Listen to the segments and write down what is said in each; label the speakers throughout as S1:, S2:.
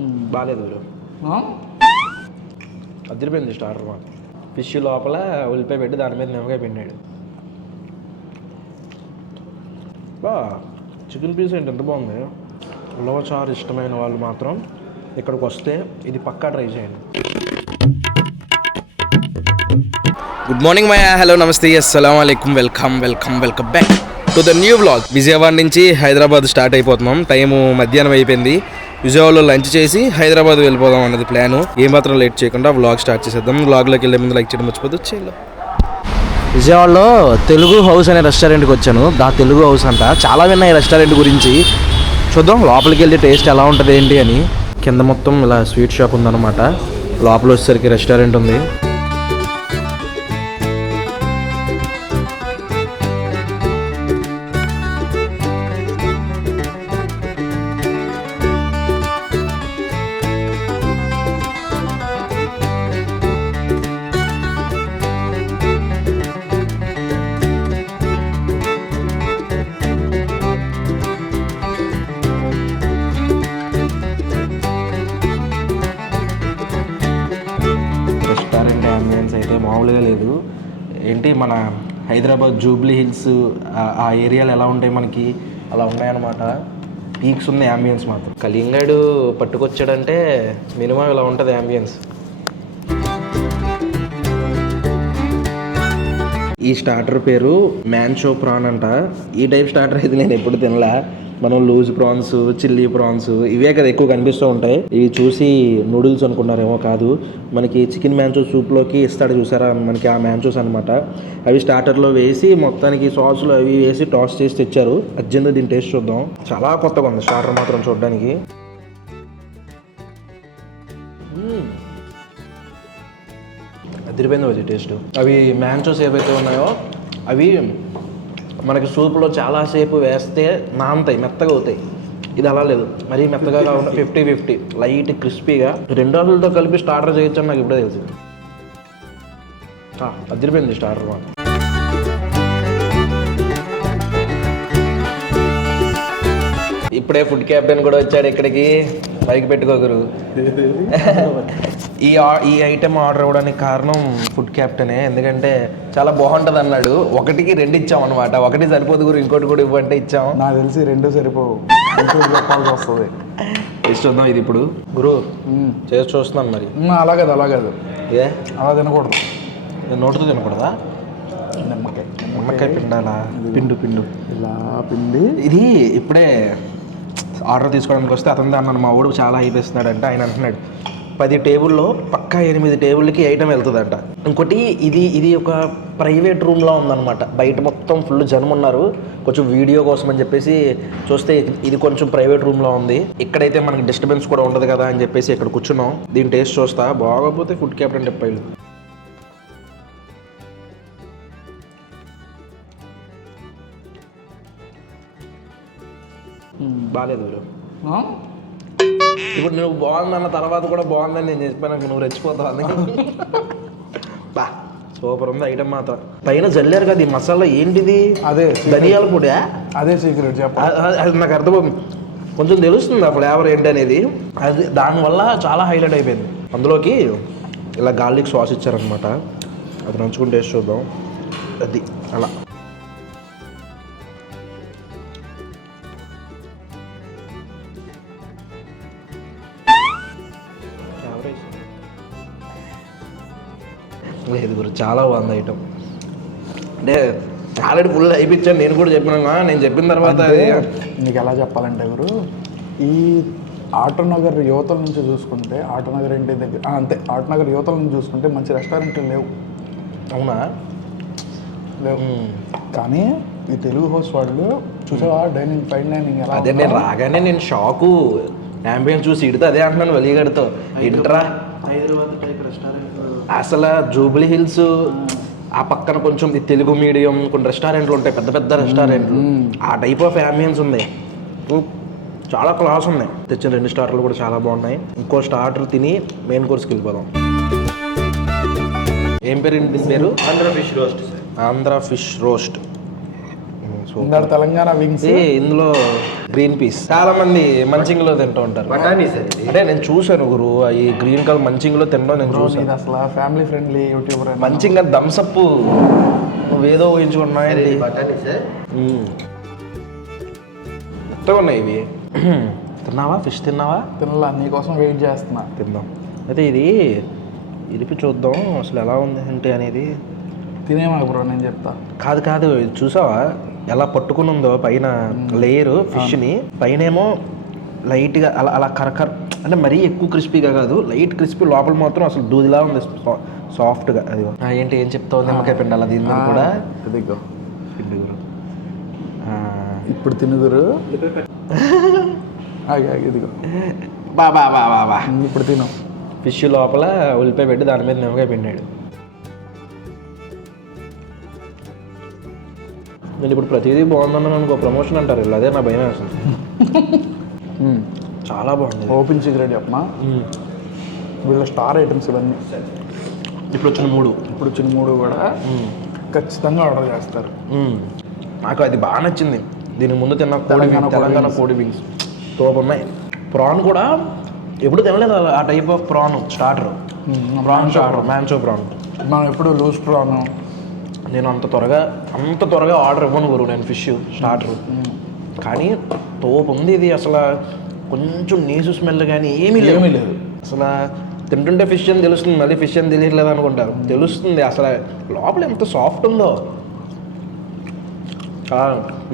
S1: బాగాలేదు బ్రో అదిరిపోయింది స్టార్టర్ మాత్రం ఫిష్ లోపల ఉల్లిపాయ పెట్టి దాని మీద నిమ్మకాయ పిండాడు. బా చికెన్ పీస్ ఏంటి? ఎంత బాగుంది. ఉలవ చారు ఇష్టమైన వాళ్ళు మాత్రం ఇక్కడికి వస్తే ఇది పక్కా ట్రై చేయండి.
S2: గుడ్ మార్నింగ్ మై హలో నమస్తే అస్సలం అయికం welcome welcome welcome back to the new blog Vijayawada నుంచి హైదరాబాద్ స్టార్ట్ అయిపోతున్నాం. టైము మధ్యాహ్నం అయిపోయింది. విజయవాడలో లంచ్ చేసి హైదరాబాద్ వెళ్ళిపోదాం అన్నది ప్లాన్. ఏమాత్రం లేట్ చేయకుండా వ్లాగ్ స్టార్ట్ చేసేద్దాం. వ్లాగ్లోకి వెళ్ళే ముందు లైక్ చేయడం మర్చిపోతే వచ్చేయాలి విజయవాడలో తెలుగు హౌస్ అనే రెస్టారెంట్కి వచ్చాను. దా తెలుగు హౌస్ అంట. చాలా విన్నాయి రెస్టారెంట్ గురించి. చూద్దాం లోపలికి వెళ్ళి టేస్ట్ ఎలా ఉంటుంది ఏంటి అని. కింద మొత్తం ఇలా స్వీట్ షాప్ ఉందన్నమాట. లోపల వచ్చేసరికి రెస్టారెంట్ ఉంది. మామూలుగా లేదు. ఏంటి మన హైదరాబాద్ జూబ్లీ హిల్స్ ఆ- ఏరియాలు ఎలా ఉంటాయి మనకి? అలా ఉన్నాయన్నమాట. పీక్స్ ఉంది అంబియన్స్ మాత్రం. కలింగాడు పట్టుకొచ్చాడంటే మినిమం ఇలా ఉంటుంది అంబియన్స్ ఈ స్టార్టర్ పేరు మ్యాన్షో ప్రాన్ అంట ఈ టైప్ స్టార్టర్ అయితే నేను ఎప్పుడు తినలే. మనం లూజ్ ప్రాన్స్ చిల్లీ ప్రాన్స్ ఇవే కదా ఎక్కువ కనిపిస్తూ ఉంటాయి. ఇవి చూసి నూడిల్స్ అనుకున్నారేమో కాదు. మనకి చికెన్ మ్యాన్చోస్ సూప్లోకి ఇస్తాడు చూసారా? మనకి ఆ మ్యాన్చోస్ అనమాట అవి స్టార్టర్లో వేసి మొత్తానికి సాస్లో అవి వేసి టాస్ చేసి తెచ్చారు. అర్జెంట్ దీని టేస్ట్ చూద్దాం. చాలా కొత్తగా ఉంది స్టార్టర్ మాత్రం చూడడానికి. అదిరిపోయింది వచ్చి టేస్ట్. అవి మ్యాంచోస్ ఏవైతే ఉన్నాయో అవి మనకి సూప్లో చాలాసేపు వేస్తే నానతాయి మెత్తగా అవుతాయి. ఇది అలా లేదు. మరీ మెత్తగా కాకుండా ఫిఫ్టీ ఫిఫ్టీ లైట్ క్రిస్పీగా. రెండు రోజులతో కలిపి స్టార్టర్ చేయొచ్చు నాకు ఇప్పుడే తెలిసింది. అదిరిపోయింది స్టార్టర్ మాత్రం. ఇప్పుడే ఫుడ్ క్యాప్టెన్ కూడా వచ్చాడు ఇక్కడికి. బైక్ పెట్టుకోకరు ఈ ఈ ఐటెం ఆర్డర్ అవ్వడానికి కారణం ఫుడ్ క్యాప్టెనే ఎందుకంటే చాలా బాగుంటుంది అన్నాడు. ఒకటికి రెండు ఇచ్చాం అనమాట ఒకటి సరిపోదు గురు ఇంకోటి కూడా ఇవ్వంటే ఇచ్చాం.
S3: నాకు తెలిసి రెండు సరిపోవు. చెప్పాల్సి వస్తుంది.
S1: చూద్దాం ఇది ఇప్పుడు. గురు చేసి చూస్తున్నాను మరి.
S3: ఉమ్, అలాగదు అలాగదు.
S1: ఏ?
S3: అలా తినకూడదు.
S1: నోటితో తినకూడదా?
S3: నిమ్మకాయ.
S1: నిమ్మకాయ పిండాలా? పిండు పిండు.
S3: ఇలా పిండి.
S1: ఇది ఇప్పుడే ఆర్డర్ తీసుకోవడానికి వస్తే అతను అన్నాను మా ఊడు చాలా అయిపోతున్నాడు అంటే ఆయన అంటున్నాడు. పది టేబుల్లో పక్కా ఎనిమిది టేబుల్కి ఐటమ్ వెళ్తుందంట. ఇంకోటి ఇది ఇది ఒక ప్రైవేట్ రూమ్లో ఉందన్నమాట. బయట మొత్తం ఫుల్ జనం ఉన్నారు. కొంచెం వీడియో కోసం అని చెప్పేసి చూస్తే ఇది కొంచెం ప్రైవేట్ రూమ్లో ఉంది. ఇక్కడైతే మనకి డిస్టర్బెన్స్ కూడా ఉండదు కదా అని చెప్పేసి ఇక్కడ కూర్చున్నాం. దీని టేస్ట్ చూస్తా. బాగోపోతే ఫుడ్ క్యాప్టెన్ చెప్పాడు. బాగాలేదు
S3: ఆ?
S1: ఇప్పుడు నువ్వు బాగుందన్న తర్వాత కూడా బాగుందని నేను చెప్పాను నువ్వు రెచ్చిపోతావు అందుకే. బా సూపర్ ఉంది ఐటమ్ మాత్రం. పైన జల్లారు కదా ఈ మసాలా ఏంటిది?
S3: అదే
S1: ధనియాల పొడి
S3: అదే సీక్రెట్ చెప్ప.
S1: అది నాకు అర్థమవుతుంది కొంచెం తెలుస్తుంది ఆ ఫ్లేవర్ ఏంటి అనేది. అది దానివల్ల చాలా హైలైట్ అయిపోయింది. అందులోకి ఇలా గార్లిక్ సాస్ ఇచ్చారనమాట అది నంచుకుని టేస్ట్ చూద్దాం. అది అలా. లేదు గురు చాలా బాగుంది ఐటమ్ అంటే ఆల్రెడీ ఫుల్ అయిపించాను నేను కూడా చెప్పినా నేను చెప్పిన తర్వాత అది
S3: నీకు ఎలా చెప్పాలంటే ఎవరు ఈ ఆటోనగర్ యువతల నుంచి చూసుకుంటే ఆటోనగర్ ఇంటి దగ్గర అంతే ఆటోనగర్ యువతల నుంచి చూసుకుంటే మంచి రెస్టారెంట్లు లేవు.
S1: అవునా?
S3: లేవు. కానీ ఈ తెలుగు హౌస్ వాళ్ళు చూసావా డైనింగ్ ఫైన్ డైనింగ్ ఎలా
S1: అదే నేను రాగానే నేను షాకు అంబియన్స్ చూసి ఇడితే అదే అంటున్నాను వెలిగడితో. ఇంట్రా
S4: హైదరాబాద్
S1: అసలు జూబ్లీ హిల్స్ ఆ పక్కన కొంచెం తెలుగు మీడియం కొన్ని రెస్టారెంట్లు ఉంటాయి పెద్ద పెద్ద రెస్టారెంట్లు. ఆ టైప్ ఆఫ్ అంబియన్స్ ఉంది. చాలా క్లాస్ ఉన్నాయి. తెచ్చిన రెండు స్టార్టర్లు కూడా చాలా బాగున్నాయి. ఇంకో స్టార్టర్ తిని మెయిన్ కోర్స్కి వెళ్ళిపోదాం. ఏం పేరు ఇంటి పేరు?
S4: Andhra fish roast sir.
S1: Andhra fish roast.
S3: Telangana wings.
S1: ఇందులో గ్రీన్ పీస్. చాలా మంది మంచింగ్లో తింటూ ఉంటారు. అంటే నేను చూశాను గురు. ఈ గ్రీన్ కలర్ మంచింగ్లో తినడం నేను చూసాను
S3: ఇది అసలు family friendly YouTuber
S1: munching Thums Up ఏదో ఊహించుకున్నాయండి మొత్తం ఉన్నాయి ఇవి? తిన్నావా? ఫిష్ తిన్నావా?
S3: తినలా నీకోసం వెయిట్ చేస్తున్నా.
S1: తిందాం. అయితే ఇది ఇరిపి చూద్దాం అసలు ఎలా ఉంది ఏంటి అనేది.
S3: తినేమాక బ్రో నేను చెప్తా.
S1: కాదు కాదు ఇది చూసావా? ఎలా పట్టుకుని ఉందో పైన లేయర్ ఫిష్ని. పైనేమో లైట్గా అలా అలా కరకర అంటే మరీ ఎక్కువ క్రిస్పీగా కాదు లైట్ క్రిస్పీ లోపల మాత్రం అసలు దూదిలా ఉంది సాఫ్ట్గా. అది ఏంటి ఏం చెప్తావు? నిమ్మకాయ పిండి అలా దీని కూడా?
S3: ఇప్పుడు ఆగి, ఇదిగో.
S1: బా బా బా.
S3: ఇప్పుడు తిను.
S1: ఫిష్ లోపల ఉల్లిపాయ పెట్టి దాని మీద నిమ్మకాయ పిండాడు. నేను ఇప్పుడు ప్రతిదీ బాగుందన్నాను అనుకో ప్రమోషన్ అంటారు. వీళ్ళు అదే నా భయం వేస్తుంది చాలా బాగుంది.
S3: ఓపెన్ సీక్రెట్ చెప్పమా. వీళ్ళ స్టార్ ఐటమ్స్ ఇవన్నీ.
S1: ఇప్పుడు వచ్చిన మూడు.
S3: ఇప్పుడు వచ్చిన మూడు కూడా ఖచ్చితంగా ఆర్డర్ చేస్తారు.
S1: నాకు అది బాగా నచ్చింది. దీని ముందు తిన్న కోడి
S3: తెలంగాణ కోడి
S1: వింగ్స్ తోపు ఉన్నాయి. ప్రాన్ కూడా ఎప్పుడు తినలేదు ఆ- ఆ type of prawn starter prawn starter manchow prawn
S3: మనం ఎప్పుడు లూజ్ ప్రాన్
S1: నేను అంత త్వరగా అంత త్వరగా ఆర్డర్ ఇవ్వను గురు నేను ఫిష్ స్టార్టర్. కానీ తోపు ఉంది ఇది అసలు. కొంచెం నీసు స్మెల్ కానీ ఏమీ
S3: ఏమీ లేదు.
S1: అసలు తింటుంటే ఫిష్ అని తెలుస్తుంది మళ్ళీ ఫిష్ అని తెలియట్లేదు అనుకుంటారు. తెలుస్తుంది అసలు. లోపల ఎంత సాఫ్ట్ ఉందో.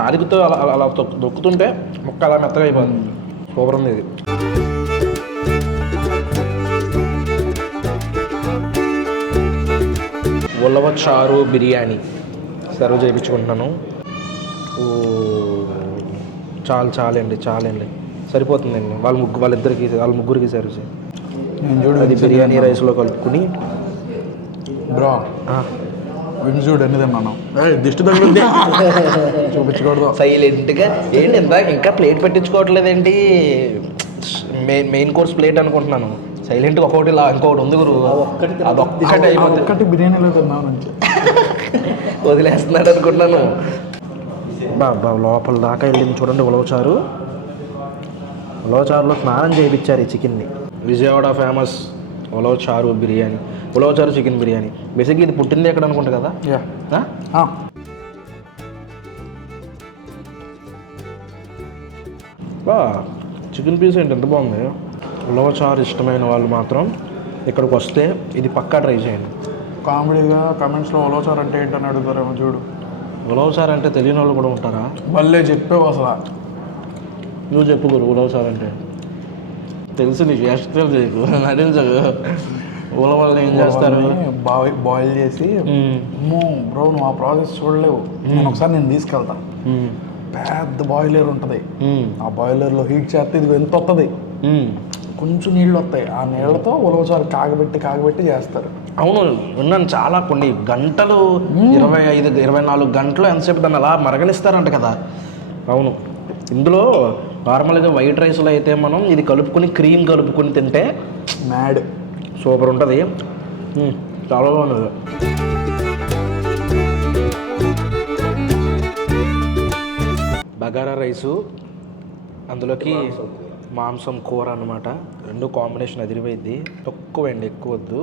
S1: నాలుగుతో అలా అలా దొక్కుతుంటే ముక్క అలా మెత్తగా అయిపోతుంది సూపర్ ఉంది ఇది. ఉలవ చారు బిర్యానీ. సర్వ్ చేయించుకుంటున్నాను. ఓ చాలు చాలండి చాలండి. సరిపోతుందండి. వాళ్ళ ముగ్గు వాళ్ళిద్దరికి వాళ్ళ ముగ్గురికి సర్వ్ చేయి.
S3: నేను చూడు
S1: అది బిర్యానీ రైస్లో కలుపుకుని.
S3: బ్రో చూడు ఎన్ని తిన్నాను.
S1: దిష్టి
S3: చూపించకూడదు.
S1: సైలెంట్గా. ఏంటి ఇందాక ఇంకా ప్లేట్ పెట్టించుకోవట్లేదేంటి? మెయిన్ మెయిన్ కోర్స్ ప్లేట్ అనుకుంటున్నాను. సైలెంట్గా ఒకటి ఇలా ఇంకొకటి ఉంది గురు. అది ఒక్కటి అయిపోతుంది
S3: ఒక్కటి బిర్యానీలో తిన్నాను నుంచి
S1: వదిలేస్తున్నాడు అనుకుంటున్నాను. బాబా లోపల దాకా వెళ్ళింది చూడండి ఉలవచారు. ఉలవచారులో స్నానం చేయించారు ఈ చికెన్ని Vijayawada famous ulavacharu biryani. Ulavacharu chicken biryani. Basically ఇది పుట్టింది ఎక్కడ అనుకుంటా కదా?
S3: యా.
S1: ఆ? బా చికెన్ పీస్ ఏంటి? ఎంత బాగుంది? ఉలవచారు ఇష్టమైన వాళ్ళు మాత్రం ఇక్కడికి వస్తే ఇది పక్కా ట్రై చేయండి.
S3: కామెడీగా కమెంట్స్లో ఓలోచార్ అంటే ఏంటని అడుగుతారేమో చూడు.
S1: ఉలవచారు అంటే తెలియని వాళ్ళు కూడా ఉంటారా?
S3: మళ్ళీ చెప్పావు అసలు.
S1: నువ్వు చెప్పు గురు ఉలవచారు అంటే. తెలుసు నీకు ఎక్స్ట్రా చేయకు నటించకు ఉల వల్ల ఏం చేస్తారు?
S3: బాయిల్ బాయిల్ చేసి బ్రో నువ్వు ఆ ప్రాసెస్ చూడలేవు. నేను ఒకసారి నేను తీసుకెళ్తా.
S1: మ్మ్.
S3: పెద్ద బాయిలర్ ఉంటుంది. ఆ బాయిలర్లో హీట్ చేస్తే ఇది ఎంత వస్తుంది. కొంచెం నీళ్ళు వస్తాయి. ఆ నీళ్ళతో ఉలవచారు కాగబెట్టి కాగబెట్టి చేస్తారు.
S1: అవును విన్నాను చాలా కొన్ని గంటలు ఇరవై ఐదు ఇరవై నాలుగు గంటలు ఎంతసేపు దాన్ని అలా మరగనిస్తారంట కదా. అవును. ఇందులో నార్మల్గా వైట్ రైస్లో అయితే మనం ఇది కలుపుకొని క్రీమ్ కలుపుకొని తింటే
S3: మ్యాడ్.
S1: సూపర్ ఉంటుంది. చాలా బాగుంది. బగారా రైసు అందులోకి మాంసం కూర అన్నమాట. రెండు కాంబినేషన్ అదిరిపోయింది. తక్కువ అండి ఎక్కువ వద్దు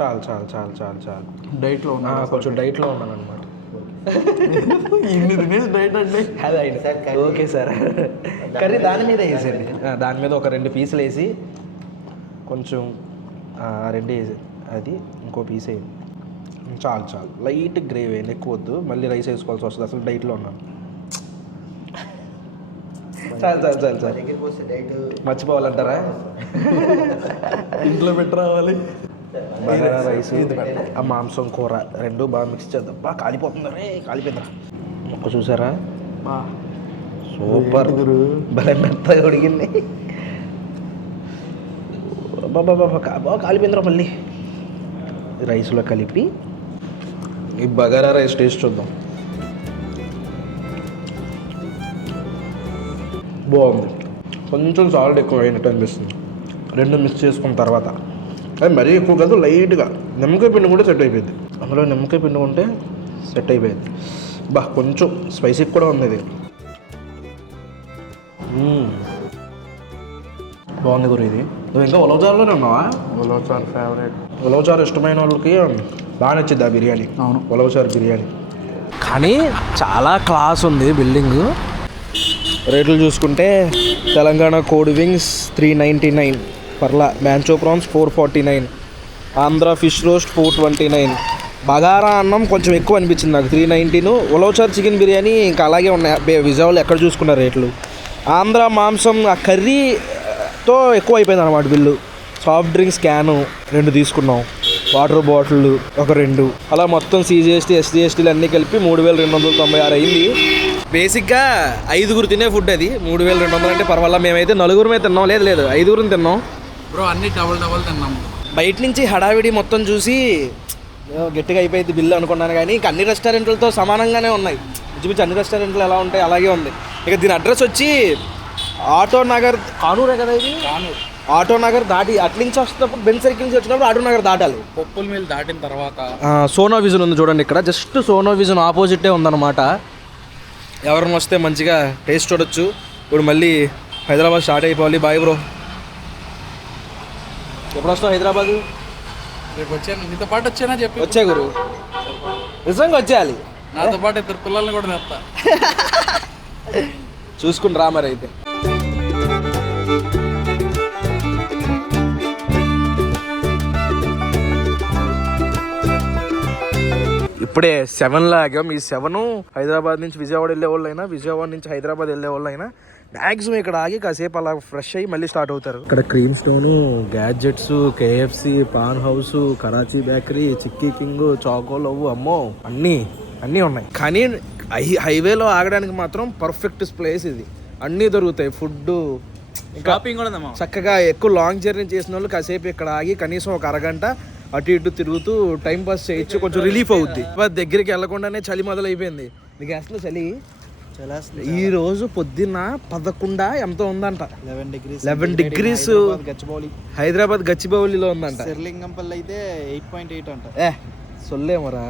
S1: చాలు చాలు చాలు చాలు చాలు.
S3: డైట్లో
S1: ఆ, కొంచెం డైట్లో ఉన్నాను అనమాట
S3: ఇన్ని తినేసి డైట్ అండి
S1: అదే ఓకే సార్. కర్రీ దాని మీద వేసేయండి. ఆ, దాని మీద ఒక రెండు పీసులు వేసి కొంచెం ఆ, రెండు వేసి అది ఇంకో పీస్. వేయండి చాలు చాలు. లైట్ గ్రేవీ ఎక్కువ వద్దు మళ్ళీ రైస్ వేసుకోవాల్సి వస్తుంది. అసలు డైట్లో ఉన్నాను. చాలు చాలు చాలు చాలు. మర్చిపోవాలంటారా?
S3: ఇంట్లో పెట్టి రావాలి.
S1: బగారా రైస్ ఆ మాంసం కూర రెండు బాగా మిక్స్ చేద్దాం. బాగా కాలిపోతుంది. రే కాలిపోయిందిరా మొక్క చూసారా?
S3: బా,
S1: సూపర్.
S3: గురు?
S1: భలే మెత్తగా ఉడిగింది బాబా బాబా బాగా కాలిపోయిందిరా మళ్ళీ. రైస్లో కలిపి ఈ బగారా రైస్ టేస్ట్ చూద్దాం. బాగుంది. కొంచెం సాల్ట్ ఎక్కువ అయినట్టు అనిపిస్తుంది. రెండు మిక్స్ చేసుకున్న తర్వాత. అది మరీ ఎక్కువ కాదు లైట్గా. నిమ్మకాయ పిండి కూడా సెట్ అయిపోయింది. అందులో నిమ్మకాయ పిండి ఉంటే సెట్ అయిపోయింది.
S3: బా కొంచెం స్పైసీ కూడా ఉంది ఇది. బాగుంది గురు ఇది. నువ్వు ఇంకా ఉలవచారులోనే ఉన్నావా?
S4: ఉలవచారు ఫేవరెట్
S3: ఉలవచారు ఇష్టమైన వాళ్ళకి బాగా నచ్చింది ఆ బిర్యానీ.
S4: అవును.
S3: ఉలవచారు బిర్యానీ.
S1: కానీ చాలా క్లాస్ ఉంది బిల్డింగ్ రేట్లు చూసుకుంటే తెలంగాణ కోడ్ వింగ్స్ త్రీ నైంటీ నైన్ పర్లా manchow prawns four forty nine Andhra fish roast four twenty nine. Bagara అన్నం కొంచెం ఎక్కువ అనిపించింది నాకు త్రీ నైంటీను. ఉలవచార్ చికెన్ బిర్యానీ ఇంకా అలాగే ఉన్నాయి. బే- విజయవాడలో ఎక్కడ చూసుకున్న రేట్లు? ఆంధ్ర మాంసం ఆ కర్రీతో ఎక్కువ అయిపోయింది అనమాట బిల్లు. సాఫ్ట్ డ్రింక్స్ క్యాను రెండు తీసుకున్నాం. వాటర్ బాటిళ్ళు ఒక రెండు. అలా మొత్తం సీజీఎస్టీ ఎస్జీఎస్టీలు అన్నీ కలిపి మూడు వేల రెండు వందల తొంభై ఆరు అయింది. బేసిక్గా ఐదుగురు తినే ఫుడ్ అది. మూడు వేల రెండు వందలు అంటే పర్వాలా మేమైతే నలుగురమే తిన్నాం. లేదు లేదు ఐదుగురం తిన్నాం.
S4: బ్రో అన్ని డబల్ డబల్ తిన్నాం.
S1: బయట నుంచి హడావిడి మొత్తం చూసి గట్టిగా అయిపోయింది బిల్లు అనుకున్నాను కానీ ఇంక అన్ని రెస్టారెంట్లతో సమానంగానే ఉన్నాయి. ఇంచుమించు అన్ని రెస్టారెంట్లు ఎలా ఉంటాయి అలాగే ఉంది. ఇక దీని అడ్రస్ వచ్చి ఆటో నగర్ కానూరే కదా ఇది? ఆటో నగర్ దాటి అటు నుంచి వస్తున్నప్పుడు బెన్ సర్కిల్ నుంచి వచ్చినప్పుడు ఆటో నగర్ దాటాలి.
S4: పప్పుల మీద దాటిన తర్వాత
S1: సోనో విజన్ ఉంది చూడండి ఇక్కడ. జస్ట్ సోనో విజన్ ఆపోజిటే ఉందన్నమాట. ఎవరిని వస్తే మంచిగా టేస్ట్ చూడొచ్చు. ఇప్పుడు మళ్ళీ హైదరాబాద్ స్టార్ట్ అయిపోవాలి. బాయ్ బ్రో ఎప్పుడు వస్తావు హైదరాబాద్?
S4: రేపు వచ్చాను. నీతో పాటు వచ్చానా చెప్పి
S1: వచ్చే గురు. నిజంగా వచ్చేయాలి.
S4: నాతో పాటు ఇద్దరు పిల్లల్ని కూడా తెస్తా
S1: చూసుకుని రా మరి అయితే. ఇప్పుడే సెవెన్ లాగాం ఈ సెవెన్ హైదరాబాద్ నుంచి విజయవాడ వెళ్ళే వాళ్ళైనా విజయవాడ నుంచి హైదరాబాద్ వెళ్ళే వాళ్ళైనా మ్యాక్సిమం ఇక్కడ ఆగి కాసేపు అలా ఫ్రెష్ అయ్యి మళ్ళీ స్టార్ట్ అవుతారు. ఇక్కడ Cream Stone gadgets KFC Pan House Karachi Bakery Chicking Choco Love అమ్మో అన్నీ అన్నీ ఉన్నాయి. కానీ హై హైవేలో ఆగడానికి మాత్రం పర్ఫెక్ట్ ప్లేస్ ఇది. అన్నీ దొరుకుతాయి. ఫుడ్
S4: షాపింగ్ కూడా ఉందమ్మా.
S1: చక్కగా ఎక్కువ లాంగ్ జర్నీ చేసిన వాళ్ళు కాసేపు ఇక్కడ ఆగి కనీసం ఒక అరగంట అటు ఇటు తిరుగుతూ టైం పాస్ చేయొచ్చు కొంచెం రిలీఫ్ అవుద్ది. దగ్గరికి వెళ్ళకుండానే చలి మొదలైపోయింది. నీకు అసలు చలి? ఈ రోజు పొద్దున్న పదకొండ ఎంతో ఉందంట.
S2: Eleven degrees
S1: eleven degrees
S2: Gachibowli.
S1: Hyderabad గచ్చిబౌలిలో ఉందంట.
S2: శర్లింగంపల్లి అయితే ఎయిట్ పాయింట్ ఎయిట్ అంట.
S1: ఏ సొల్లేమరా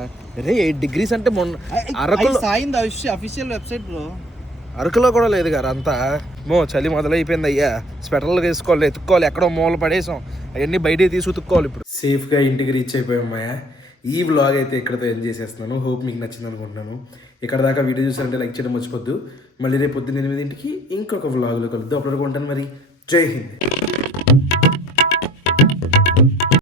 S1: రే ఎయిట్ డిగ్రీస్ అంటే మొన్న అరకులో
S2: సాయింది అఫీషియల్ వెబ్సైట్ బ్రో
S1: అరకులో కూడా లేదు గారు అంతా. మో చలి మొదలైపోయింది అయ్యా స్వెటర్లు వేసుకోవాలి ఎత్తుక్కోవాలి ఎక్కడో మూల పడేసాం. అవన్నీ బయటికి తీసి ఉతుక్కోవాలి ఇప్పుడు. సేఫ్గా ఇంటికి రీచ్ అయిపోయామయ్యా. ఈ వ్లాగ్ అయితే ఇక్కడతో ఎంజాయ్ చేసేస్తున్నాను. హోప్ మీకు నచ్చింది అనుకుంటున్నాను. ఇక్కడ దాకా వీడియో చూసారంటే లైక్ చేయడం మర్చిపోద్దు. మళ్ళీ రేపు పొద్దున్న ఎనిమిదింటికి ఇంకొక వ్లాగ్లో కలుద్దాం. అప్పటివరకు ఉంటాను మరి. జై హింద్.